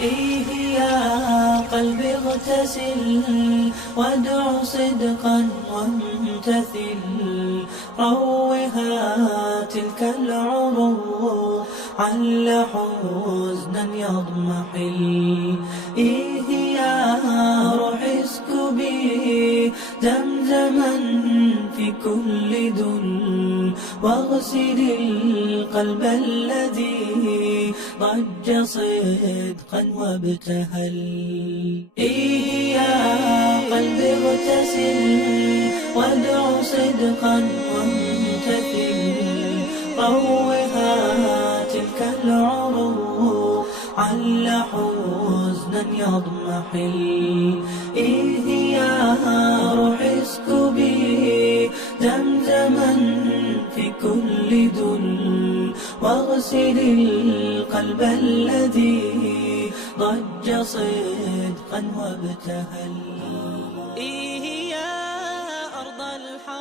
إيه يا قلبي اغتسل وادع صدقا وامتثل، روها تلك العروق عل حزنا يضمحل. إيه يا روح اسكبي زمزما في كل دل، واغسل القلب الذي ضج صدقا وابتهل. إيه يا قلبي اغتسل وادع صدقا وامتثل، روها تلك العروق عل حزنا يضمحل. إيه يا روح اسكبي زمزما في كل دل، واغسل القلب الذي ضج صدقا وابتهل. إيه يا أرض الحرب